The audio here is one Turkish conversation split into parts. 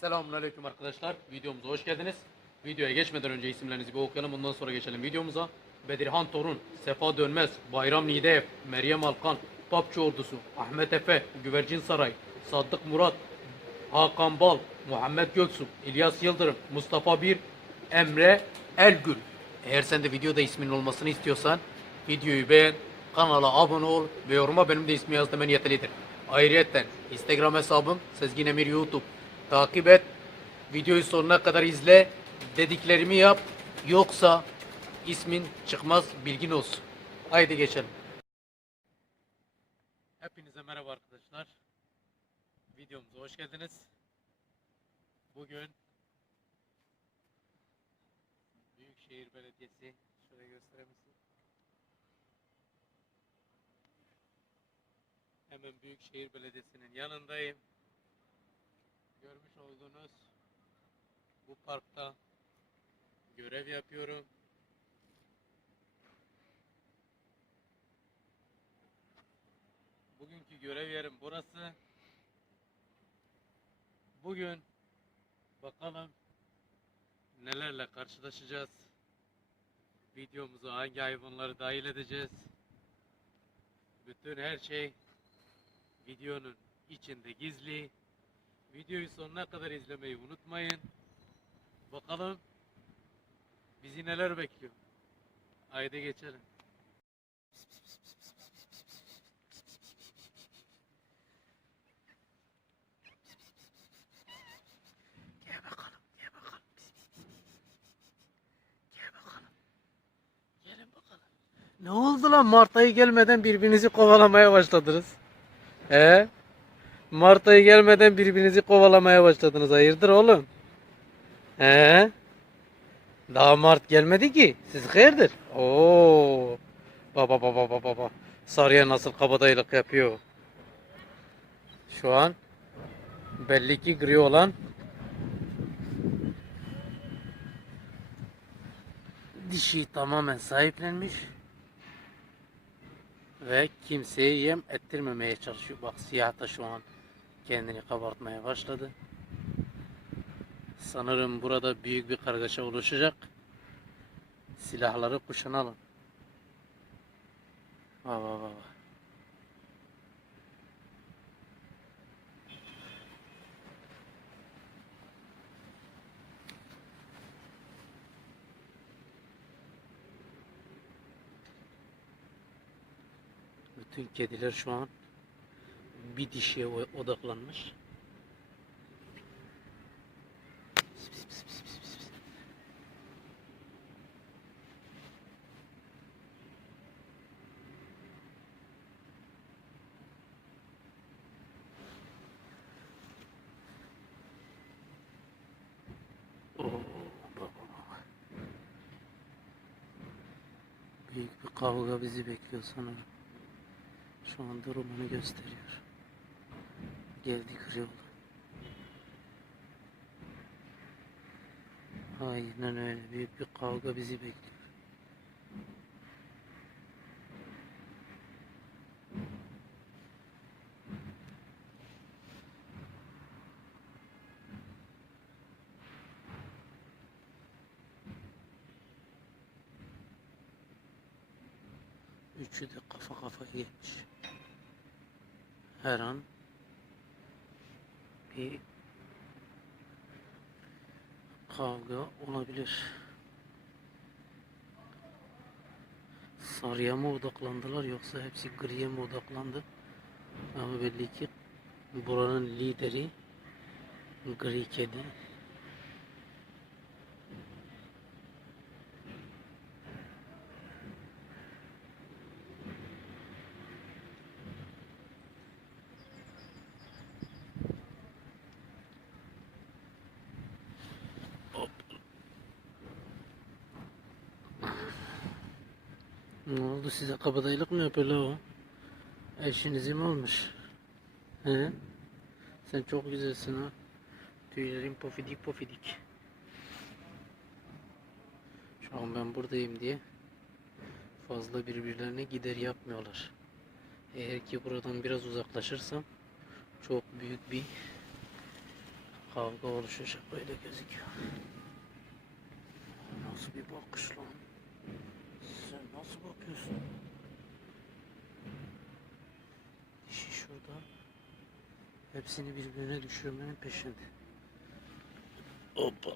Selamünaleyküm arkadaşlar. Videomuza hoş geldiniz. Videoya geçmeden önce isimlerinizi bir okuyalım. Ondan sonra geçelim videomuza. Bedirhan Torun, Sefa Dönmez, Bayram Nideev, Meryem Alkan, Papçı Ordusu, Ahmet Efe, Güvercin Saray, Sadık Murat, Hakan Bal, Muhammed Göksu, İlyas Yıldırım, Mustafa Bir, Emre Elgül. Eğer sen de videoda ismin olmasını istiyorsan videoyu beğen, kanala abone ol ve yoruma benim de ismi yaz demen yeterlidir. Ayrıca Instagram hesabım Sezgin Emir YouTube. Takip et. Videoyu sonuna kadar izle. Dediklerimi yap. Yoksa ismin çıkmaz bilgin olsun. Haydi geçelim. Hepinize merhaba arkadaşlar. Videomuza hoş geldiniz. Bugün Büyükşehir Belediyesi şöyle gösterir misin? Hemen Büyükşehir Belediyesi'nin yanındayım. Görmüş olduğunuz bu parkta görev yapıyorum. Bugünkü görev yerim burası. Bugün bakalım nelerle karşılaşacağız. Videomuza hangi hayvanları dahil edeceğiz. Bütün her şey videonun içinde gizli. Videoyu sonuna kadar izlemeyi unutmayın. Bakalım bizi neler bekliyor. Haydi geçelim. Gel bakalım, gel bakalım. Gel bakalım. Gelin bakalım. Ne oldu lan Mart ayı gelmeden birbirinizi kovalamaya başladınız? He? Mart ayı gelmeden birbirinizi kovalamaya başladınız. Hayırdır oğlum? He? Daha Mart gelmedi ki. Siz hayırdır? Oo. Baba baba baba baba. Sarıya nasıl kabadayılık yapıyor. Şu an belli ki gri olan dişi tamamen sahiplenmiş ve kimseye yem ettirmemeye çalışıyor. Bak siyah da şu an kendini kabartmaya başladı. Sanırım burada büyük bir kargaşa oluşacak. Silahları kuşanalım. Vah vah vah. Bütün kediler şu an bir dişiye odaklanmış. Büyük bir kavga bizi bekliyor sanırım. Şu an durumunu gösteriyor. Geldi kırıyor. Aynen öyle. Büyük bir kavga bizi bekliyor. Üçü de kafa kafaya gelmiş. Her an bir kavga olabilir. Sarıya mı odaklandılar yoksa hepsi griye mi odaklandı? Ama belli ki buranın lideri gri kedi. Ne oldu size kabadayılık mı yapıyor o? Eşinizi mi olmuş? He? Sen çok güzelsin ha. Tüylerin pofidik pofidik. Şu an ben buradayım diye fazla birbirlerine gider yapmıyorlar. Eğer ki buradan biraz uzaklaşırsam çok büyük bir Kavga oluşacak böyle gözüküyor. Nasıl bir bakış lan? Sen nasıl bakıyorsun? Dişi şurada. Hepsini birbirine düşürmenin peşinde. Hoppa.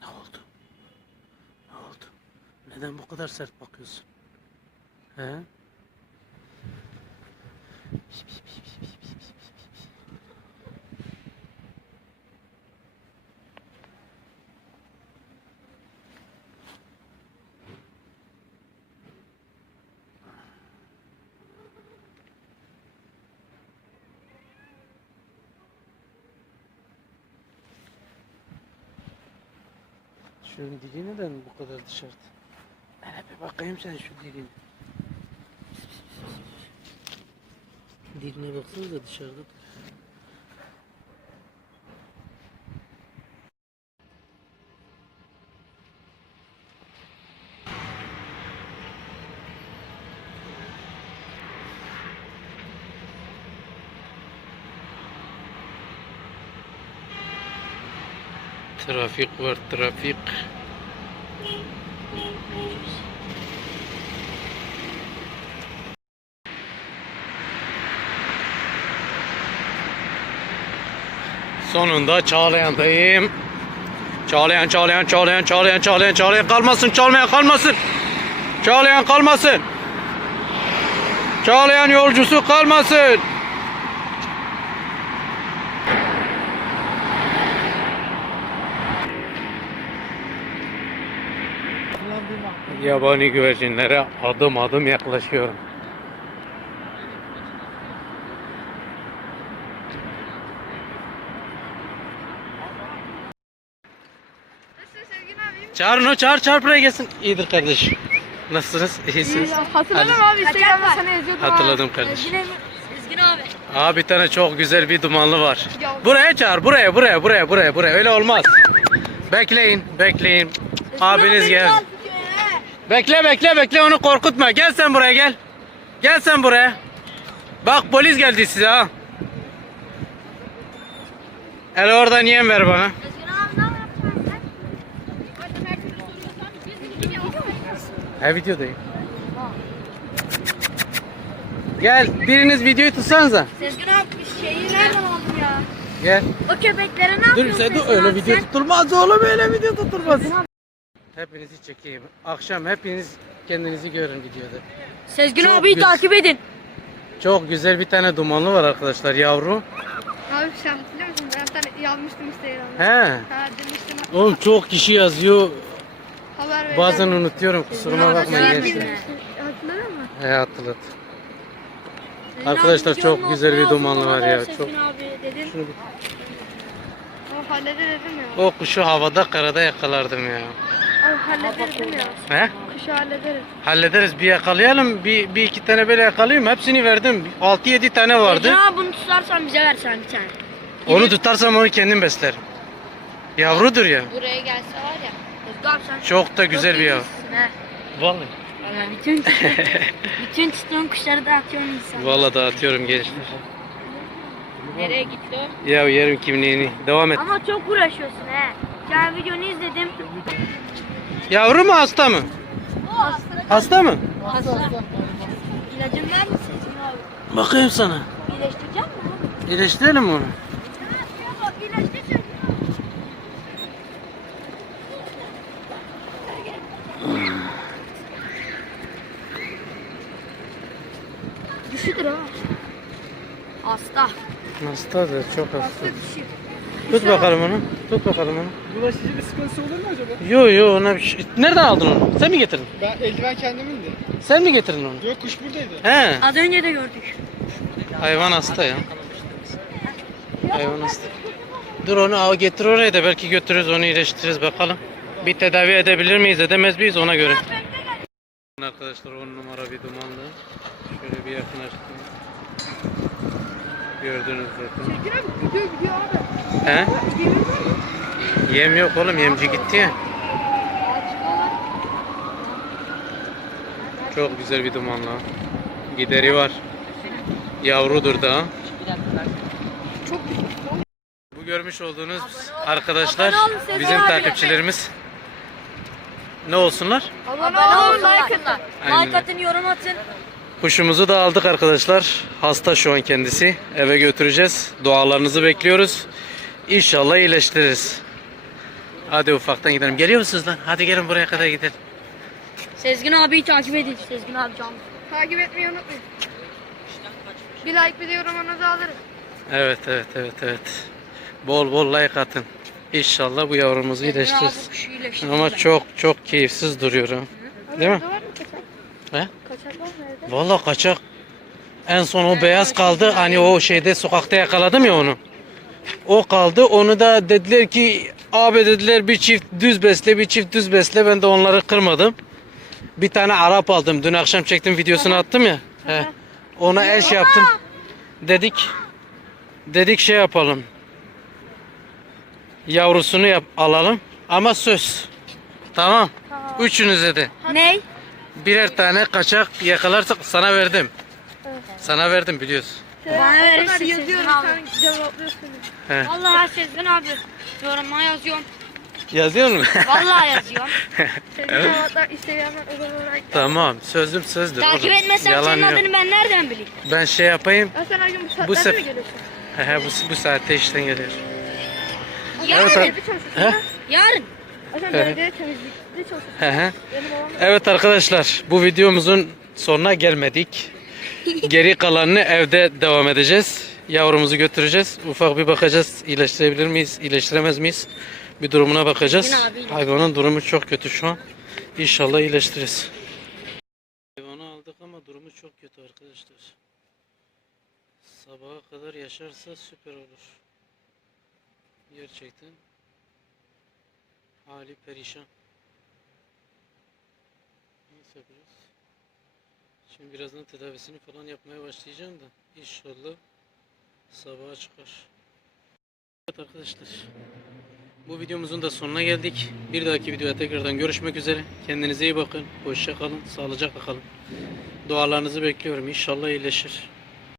Ne oldu? Ne oldu? Neden bu kadar sert bakıyorsun? He? Şunun dili neden bu kadar dışarıda? Hele bir bakayım sen şu diline. Diline baksanıza dışarıda. Trafik var trafik. Sonunda Çağlayan'dayım. Çağlayan, Çağlayan, Çağlayan, Çağlayan, Çağlayan, Çağlayan kalmasın, Çağlayan kalmasın. Çağlayan kalmasın. Çağlayan yolcusu kalmasın. Yabani güvercinlere adım adım yaklaşıyorum. Çağırın o çağır çağır buraya gelsin. İyidir kardeşim. Nasılsınız? İyisiniz. Hatırladım abi Instagram'da sana yazıyordum. Hatırladım kardeşim. Ezgin abi. Aa bir tane çok güzel bir dumanlı var. Ya. Buraya çağır buraya buraya buraya buraya buraya öyle olmaz. Bekleyin bekleyin. Abiniz gel. Bekle bekle bekle onu korkutma. Gel sen buraya gel. Gel sen buraya. Bak polis geldi size ha. Hele oradan yem ver bana. Ezgin abi ne yapıyorsun Ha videodayım. Gel biriniz videoyu tutsanıza. Sezgin abi şeyi nereden aldın ya? Gel. O köpeklere ne Dur yapıyorsun sen dur Sezgin öyle abi video sen? tutulmaz oğlum öyle video tutulmaz. Hepinizi çekeyim. Akşam hepiniz kendinizi görün videoda. Sezgin Çok abiyi güzel. takip edin. Çok güzel bir tane dumanlı var arkadaşlar yavru. Abi sen hatırlıyor musun? Ben bir tane yazmıştım Instagram'da. He. Ha demiştim Oğlum çok kişi yazıyor. Haber ver. Bazen unutuyorum kusuruma bakmayın gençler. dedim. Hatırladın mı? He hatırlat. Arkadaşlar çok güzel bir dumanlı var ya. Çok. Şunu bir- O halleder dedim ya. O kuşu havada karada yakalardım ya. O halleder dedim ya. He? Kuşu hallederiz. Hallederiz bir yakalayalım. Bir, bir iki tane böyle yakalayayım. Hepsini verdim. 6-7 tane vardı. Abi bunu tutarsan bize versen bir tane. Onu tutarsam onu kendim beslerim. Yavrudur ya. Buraya gelse var ya. Abi sen Çok da güzel çok bir iyisin ha. Vallahi. Valla bütün bütün tuttuğun kuşları dağıtıyorsun insan. Vallahi dağıtıyorum gençler. Nereye gitti o? Ya yerim kimliğini. Devam et. Ama çok uğraşıyorsun he. Sen videonu izledim. Yavru mu hasta mı? Hasta mı? Hasta. İlacın var mı Sezgin abi? Bakayım sana. İyileştirecek mi? İyileştirelim mi onu? İyileştirecek. Düşüdür ha. Hasta. Hastadır, çok hasta. Tut bakalım onu. Tut bakalım onu. Bulaşıcı bir sıkıntısı olur mu acaba? Yo yo ona bir şey. Nereden aldın onu? Sen mi getirdin? Ben eldiven kendimin de. Sen mi getirdin onu? Yok kuş buradaydı. He. Az önce de gördük. Hayvan hasta ya. Hayvan hasta. Dur onu al getir oraya da belki götürürüz onu iyileştiririz bakalım. Bir tedavi edebilir miyiz edemez miyiz ona göre. Arkadaşlar 10 numara bir dumanlı. Şöyle bir yakınlaştırayım. Gördünüz zaten. Abi gidiyor gidiyor abi. He? Yem yok oğlum yemci gitti ya. Çok güzel bir dumanla. Gideri var. Yavrudur da. Bu görmüş olduğunuz arkadaşlar bizim takipçilerimiz. Ne olsunlar? Abone olun, like atın. Like atın, yorum atın. Kuşumuzu da aldık arkadaşlar. Hasta şu an kendisi. Eve götüreceğiz. Dualarınızı bekliyoruz. İnşallah iyileştiririz. Hadi ufaktan gidelim. Geliyor musunuz lan? Hadi gelin buraya kadar gidelim. Sezgin abiyi takip edin. Sezgin abi canlı. Takip etmeyi unutmayın. Bir like bir de yorumunuz alırız. Evet evet evet evet. Bol bol like atın. İnşallah bu yavrumuzu iyileştiririz. Ama çok çok keyifsiz duruyor ha. Değil mi? He? Vallahi kaçak. En son o beyaz kaldı. Hani o şeyde sokakta yakaladım ya onu. O kaldı. Onu da dediler ki abi dediler bir çift düz besle bir çift düz besle. Ben de onları kırmadım. Bir tane Arap aldım. Dün akşam çektim videosunu attım ya. He. Ona el şey yaptım. Dedik dedik şey yapalım. Yavrusunu yap alalım. Ama söz. Tamam. Üçünüze de. Ney? Birer tane kaçak yakalarsak sana verdim. Sana verdim biliyorsun. Bana Ben verirsin yazıyorum sen cevaplıyorsun. He. Vallahi Sezgin abi. Yoruma yazıyorum. Yazıyor mu? Vallahi yazıyorum. Senin cevaplar Instagram'dan özel olarak. tamam. Sözüm sözdür. takip etmesem Yalan senin yok. adını ben nereden bileyim? Ben şey yapayım. Ya sen her gün bu Bu saatlerde sef- mi geliyorsun? He he, bu, bu saatte işten geliyor. Yarın. Evet, çalışıyorsun He? ha? Yarın. Akşam He. belediyede Evet arkadaşlar bu videomuzun sonuna gelmedik. Geri kalanını evde devam edeceğiz. Yavrumuzu götüreceğiz. Ufak bir bakacağız. iyileştirebilir miyiz? iyileştiremez miyiz? Bir durumuna bakacağız. Hayvanın durumu çok kötü şu an. İnşallah iyileştiririz. Hayvanı aldık ama durumu çok kötü arkadaşlar. Sabaha kadar yaşarsa süper olur. Gerçekten hali perişan. Neyse biraz. Şimdi birazdan tedavisini falan yapmaya başlayacağım da inşallah sabaha çıkar. Evet arkadaşlar. Bu videomuzun da sonuna geldik. Bir dahaki videoya tekrardan görüşmek üzere. Kendinize iyi bakın. Hoşça kalın. Sağlıcakla kalın. Dualarınızı bekliyorum. İnşallah iyileşir.